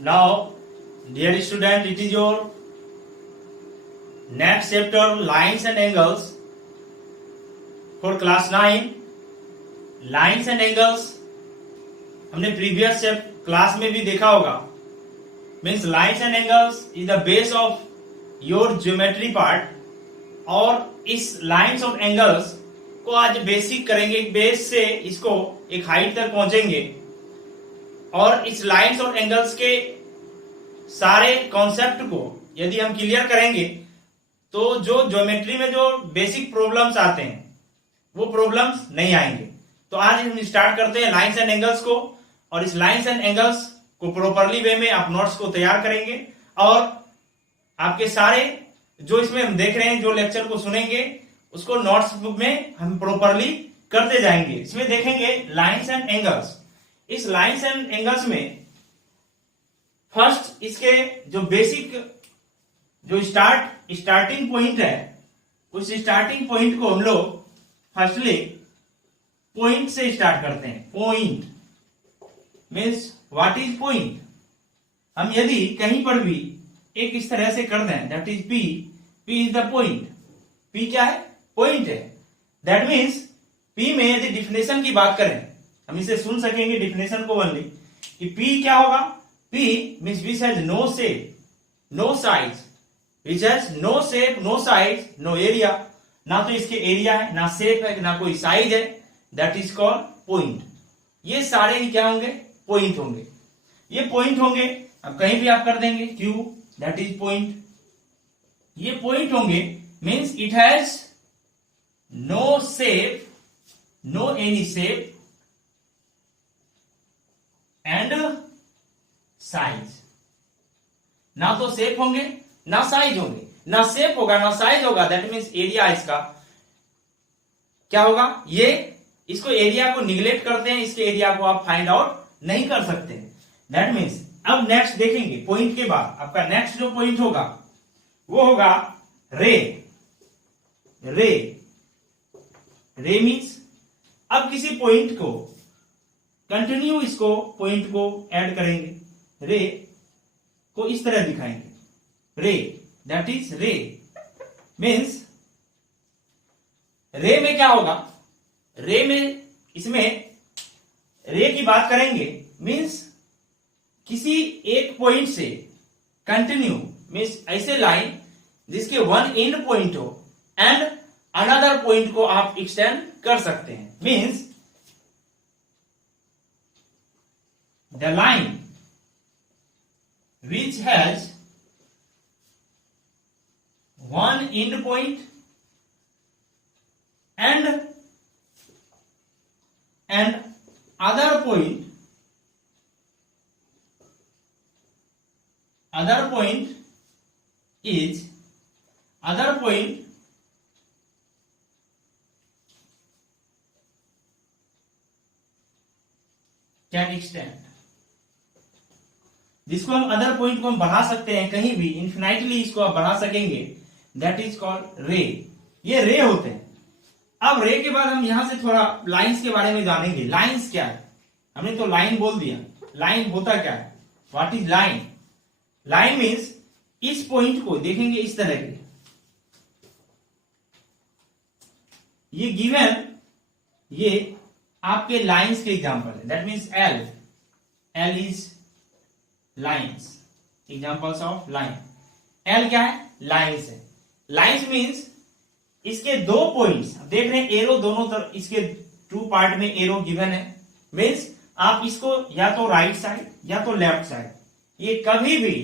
Now, dear student, it is your next chapter, lines and angles for class 9. Lines and angles हमने previous class में भी देखा होगा. Means lines and angles is the base of your geometry part. और इस lines और angles को आज बेसिक करेंगे. बेस से इसको एक हाइट तक पहुंचेंगे और इस लाइन्स और एंगल्स के सारे कॉन्सेप्ट को यदि हम क्लियर करेंगे तो जो ज्योमेट्री में जो बेसिक प्रॉब्लम्स आते हैं वो प्रॉब्लम्स नहीं आएंगे. तो आज हम स्टार्ट करते हैं लाइन्स एंड एंगल्स को. और इस लाइन्स एंड एंगल्स को प्रॉपरली वे में आप नोट्स को तैयार करेंगे और आपके सारे जो इसमें हम देख रहे हैं, जो लेक्चर को सुनेंगे उसको नोट्स बुक में हम प्रॉपरली करते जाएंगे. इसमें देखेंगे लाइन्स एंड एंगल्स. इस लाइन्स एंड एंगल्स में फर्स्ट इसके जो बेसिक जो स्टार्टिंग पॉइंट है, उस स्टार्टिंग पॉइंट को हम लोग फर्स्टली पॉइंट से स्टार्ट करते हैं. Point means what is point. हम यदि कहीं पर भी एक इस तरह से कर दें, that is P. P is the point. P क्या है? पॉइंट है. दैट मीन्स पी में यदि डिफिनेशन की बात करें, हम इसे सुन सकेंगे डिफिनेशन को ओनली कि पी क्या होगा. P means which has no shape, no size. Which has no shape, no size, no area. ना तो इसके एरिया है, ना शेप है, ना कोई साइज है. That is called point. ये सारे ही क्या होंगे? पॉइंट होंगे. ये पॉइंट होंगे. अब कहीं भी आप कर देंगे क्यू, दैट इज पॉइंट. ये पॉइंट होंगे means it has no shape, no any shape and size. ना तो शेप होंगे ना साइज होंगे. ना शेप होगा ना साइज होगा. दैट मीन्स एरिया इसका क्या होगा? ये इसको एरिया को निगलेक्ट करते हैं. इसके एरिया को आप फाइंड आउट नहीं कर सकते. दैट मीन्स अब नेक्स्ट देखेंगे पॉइंट के बाद आपका नेक्स्ट जो पॉइंट होगा वो होगा रे. रे रे मीन्स अब किसी पॉइंट को कंटिन्यू इसको पॉइंट को ऐड करेंगे. रे को इस तरह दिखाएंगे. रे दैट इज रे. मीन्स रे में क्या होगा? रे में इसमें रे की बात करेंगे मीन्स किसी एक पॉइंट से कंटिन्यू मीन्स ऐसे लाइन जिसके वन एंड पॉइंट हो एंड अनदर पॉइंट को आप एक्सटेंड कर सकते हैं. Means the line which has one end point and other point can extend. जिसको हम अदर पॉइंट को हम बढ़ा सकते हैं कहीं भी इन्फिनाइटली इसको आप बढ़ा सकेंगे. दैट इज कॉल्ड रे. ये रे होते हैं. अब रे के बाद हम यहां से थोड़ा लाइंस के बारे में जानेंगे. लाइंस क्या है? हमने तो लाइन बोल दिया. लाइन होता क्या है? What is line? Line means इस पॉइंट को देखेंगे इस तरह के. ये गिवन ये आपके लाइंस के एग्जांपल है. That means L. L is lines. Examples of line. L क्या है? लाइन्स है. लाइन्स मीन्स इसके दो पॉइंट्स देख रहे हैं. एरो दोनों तरफ इसके टू पार्ट में एरो गिवन है. मीन्स आप इसको या तो राइट साइड या तो लेफ्ट साइड, ये कभी भी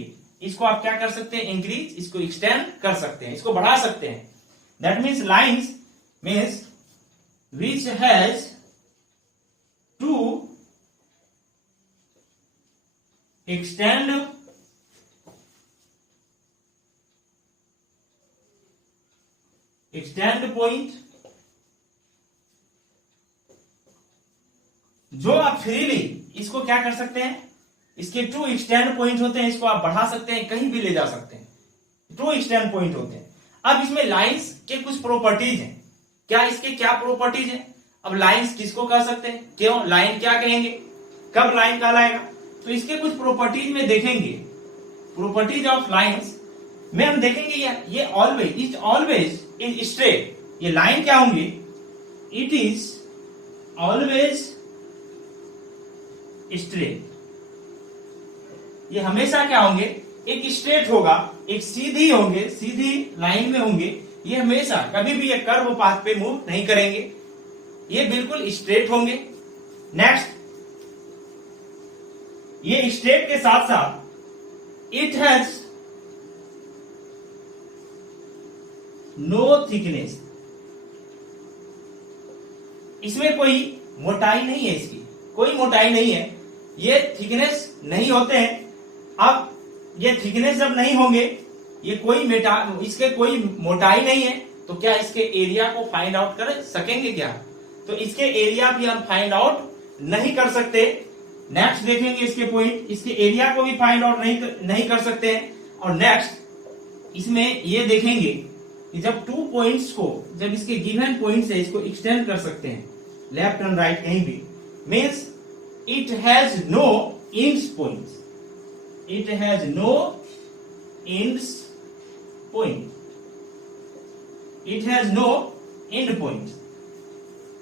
इसको आप क्या कर सकते हैं? इंक्रीज, इसको एक्सटेंड कर सकते हैं, इसको बढ़ा सकते हैं. That means lines means which has to extend point जो आप फ्रीली इसको क्या कर सकते हैं? इसके टू एक्सटेंड पॉइंट होते हैं. इसको आप बढ़ा सकते हैं, कहीं भी ले जा सकते हैं. टू एक्सटेंड पॉइंट होते हैं. अब इसमें लाइंस के कुछ प्रॉपर्टीज हैं. क्या इसके क्या प्रॉपर्टीज हैं? अब लाइंस किसको कह सकते हैं? क्यों लाइन क्या कहेंगे? कब लाइन कहलाएगा? तो इसके कुछ प्रॉपर्टीज में देखेंगे, प्रॉपर्टीज ऑफ लाइंस में हम देखेंगे ये ऑलवेज इज स्ट्रेट। ये लाइन क्या होंगे, इट इज ऑलवेज स्ट्रेट। ये हमेशा क्या होंगे, एक स्ट्रेट होगा, एक सीधी होंगे, सीधी लाइन में होंगे। ये हमेशा कभी भी ये कर्व पाथ पे मूव नहीं करेंगे, ये बिल्कुल स्ट्रेट होंगे। नेक्स्ट, ये स्ट्रेट के साथ साथ इट हैज नो थिकनेस, इसमें कोई मोटाई नहीं है, इसकी कोई मोटाई नहीं है, ये थिकनेस नहीं होते हैं। अब ये थिकनेस जब नहीं होंगे, ये इसके कोई मोटाई नहीं है, तो क्या इसके एरिया को फाइंड आउट कर सकेंगे क्या? तो इसके एरिया भी हम फाइंड आउट नहीं कर सकते। नेक्स्ट देखेंगे इसके पॉइंट, इसके एरिया को भी फाइंड आउट नहीं कर सकते हैं। और नेक्स्ट इसमें ये देखेंगे कि जब 2 पॉइंट्स को, जब इसके गिवन पॉइंट से इसको एक्सटेंड कर सकते हैं लेफ्ट एंड राइट कहीं भी, means it has no ends points, it has no ends point, it has no end point,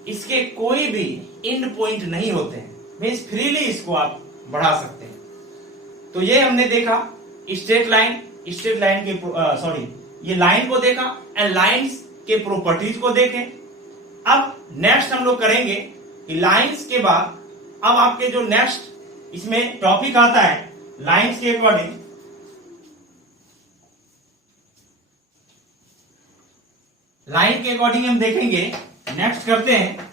इसके कोई भी एंड पॉइंट नहीं होते हैं, मीन्स फ्रीली इसको आप बढ़ा सकते हैं। तो ये हमने देखा स्ट्रेट लाइन के ये लाइन को देखा एंड लाइंस के प्रॉपर्टीज को देखें। अब नेक्स्ट हम लोग करेंगे कि लाइंस के बाद अब आपके जो नेक्स्ट इसमें टॉपिक आता है लाइंस के अकॉर्डिंग, लाइन के अकॉर्डिंग हम देखेंगे। नेक्स्ट करते हैं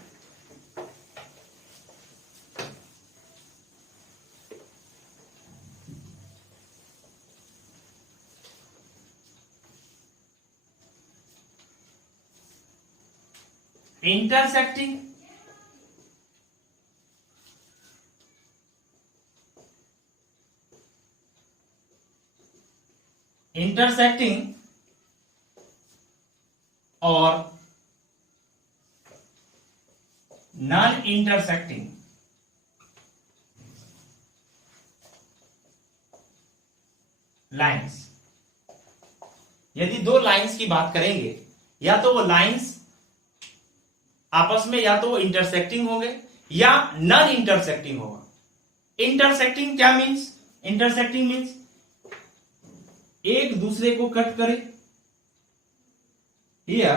इंटरसेक्टिंग और नॉन इंटरसेक्टिंग लाइंस। यदि 2 लाइंस की बात करेंगे, या तो वो लाइंस आपस में या तो वो इंटरसेक्टिंग होंगे या नॉन इंटरसेक्टिंग होगा। इंटरसेक्टिंग क्या मीन्स, इंटरसेक्टिंग मीन्स एक दूसरे को कट करे। हियर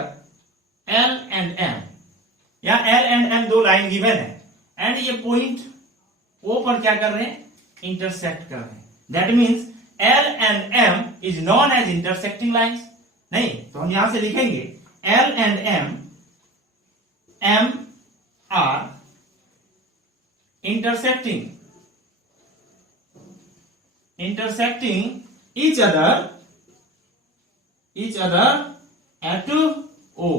L एंड M, या L and M 2 line given है एंड ये पॉइंट O पर क्या कर रहे हैं, इंटरसेक्ट कर रहे हैं। That means L and M is known as intersecting lines. नहीं तो हम यहां से लिखेंगे L and M are intersecting each other at O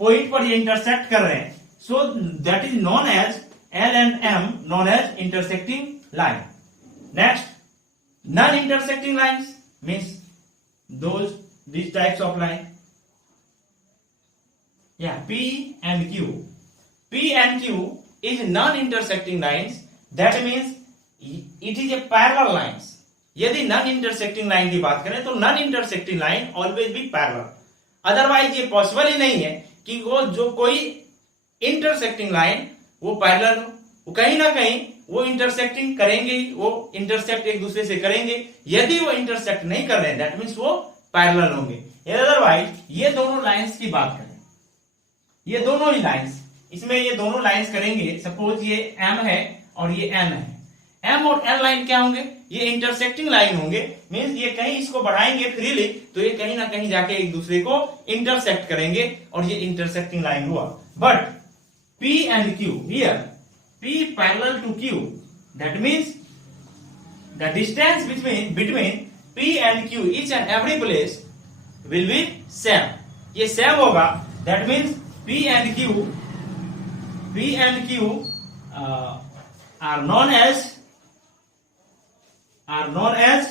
point पर ये इंटरसेक्ट कर रहे हैं, so that is known as L and M known as intersecting line. Next, non intersecting lines means these types of line, yeah, P and Q. P and Q is non-intersecting lines. That means it is a parallel lines. यदि non intersecting line की बात करें तो non intersecting line always be parallel. Otherwise ये possible ही नहीं है कि वो जो कोई इंटरसेक्टिंग लाइन वो पैरेलल हो, वो कहीं ना कहीं वो इंटरसेक्टिंग करेंगे ही, वो इंटरसेक्ट एक दूसरे से करेंगे। यदि वो इंटरसेक्ट नहीं कर रहे हैं दैट मीन्स वो पैरेलल होंगे। अदरवाइज ये दोनों लाइंस की बात करें, ये दोनों ही लाइंस, इसमें ये दोनों लाइंस करेंगे, सपोज ये M है और ये N है, M और N लाइन क्या होंगे, ये इंटरसेक्टिंग लाइन होंगे। मींस ये कहीं इसको बढ़ाएंगे फ्रीली तो ये कहीं ना कहीं जाके एक दूसरे को इंटरसेक्ट करेंगे और ये इंटरसेक्टिंग लाइन हुआ। But P and Q, here P parallel to Q, that means the distance between P and Q each and every place will be same. ये same होगा, that means P and Q are known as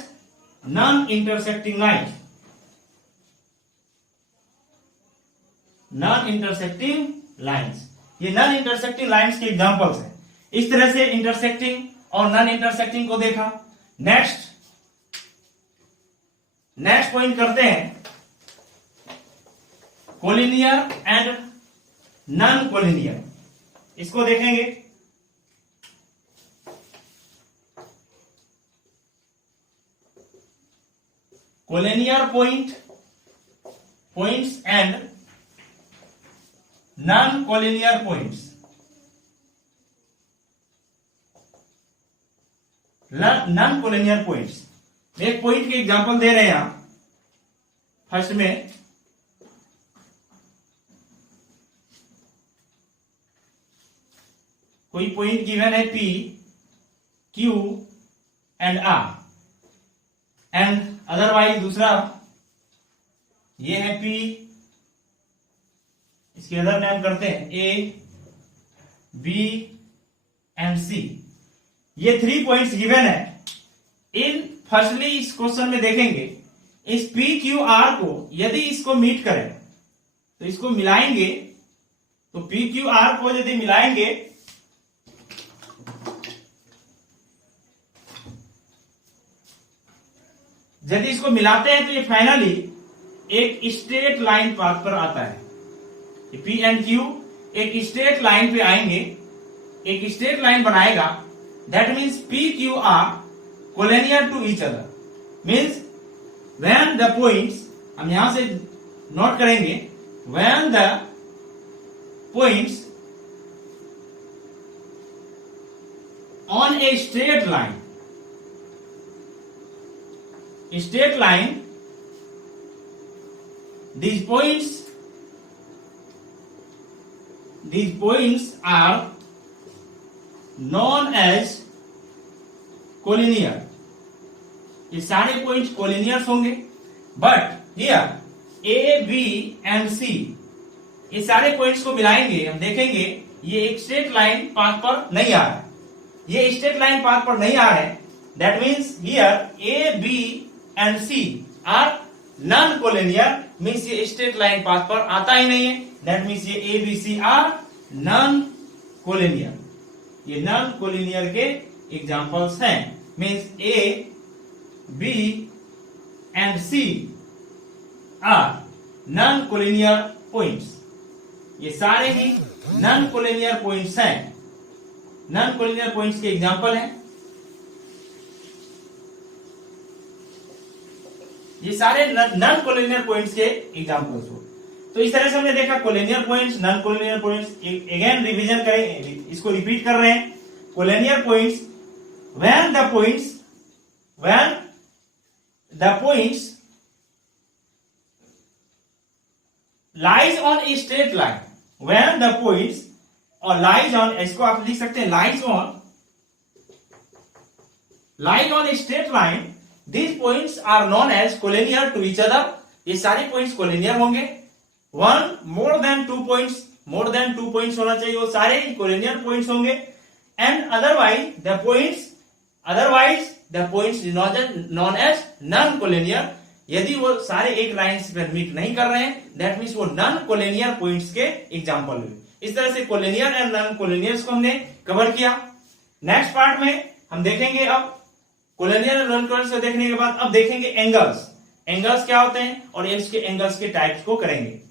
non-intersecting lines. Non-intersecting lines, ये non-intersecting lines के examples हैं। इस तरह से intersecting और non intersecting को देखा। नेक्स्ट पॉइंट करते हैं कोलिनियर एंड नॉन कोलिनियर, इसको देखेंगे। Collinear points and non collinear points. Non collinear points, एक पॉइंट के एग्जांपल दे रहे हैं यहां। फर्स्ट में कोई पॉइंट गिवन है P, Q and R, and otherwise दूसरा ये है P, इसके अदर नेम करते हैं A, B एंड C। ये 3 पॉइंट्स गिवन है। इन फर्स्टली इस क्वेश्चन में देखेंगे इस P Q R को यदि इसको मीट करें तो इसको मिलाएंगे, तो P Q R को यदि मिलाएंगे यदि इसको मिलाते हैं तो ये फाइनली एक स्ट्रेट लाइन पाथ पर आता है। P एंड Q एक स्ट्रेट लाइन पे आएंगे, एक स्ट्रेट लाइन बनाएगा। That means P Q R collinear to each other, means when the points, हम यहां से नोट करेंगे, when the points on a straight line, these points are known as collinear। ये सारे पॉइंट्स कोलिनियर्स होंगे। But here A B and C, ये सारे points को मिलाएंगे, हम देखेंगे ये एक स्ट्रेट लाइन पाथ पर नहीं आ रहा है, ये स्ट्रेट लाइन पाथ पर नहीं आ रहे हैं। That means here A B and C are non collinear, means ये स्ट्रेट लाइन पाथ पर आता ही नहीं है। दैट मीन्स ये A B C are non collinear. ये नॉन कोलिनियर के एग्जांपल्स हैं। मीन्स A B and C are non collinear points. ये सारे ही नॉन कोलिनियर पॉइंट्स हैं। नॉन कोलिनियर पॉइंट्स के एग्जांपल हैं ये सारे नॉन कोलिनियर पॉइंट्स के एग्जांपल्स हो। तो इस तरह से हमने देखा collinear points, non collinear points. Again revision करें, इसको रिपीट कर रहे हैं। Collinear points when the points lies on a straight line, when the points or lies on, इसको आप लिख सकते हैं lies on a straight line, these points are known as collinear to each other। ये सारे पॉइंट्स कोलिनियर होंगे। more than two points होना चाहिए, वो सारे कोलिनियर पॉइंट्स होंगे। And otherwise the points known as non collinear, यदि वो सारे एक लाइन पर मीट नहीं कर रहे हैं, दैट मीन्स वो नॉन कोलिनियर पॉइंट्स के एग्जांपल हुए। इस तरह से कोलिनियर एंड नॉन कोलिनियर्स को हमने कवर किया। नेक्स्ट पार्ट में हम देखेंगे अब कोलिनियर एंड नॉन कोलिनियर देखने के बाद अब देखेंगे एंगल्स क्या होते हैं और इसके एंगल्स के टाइप्स को करेंगे।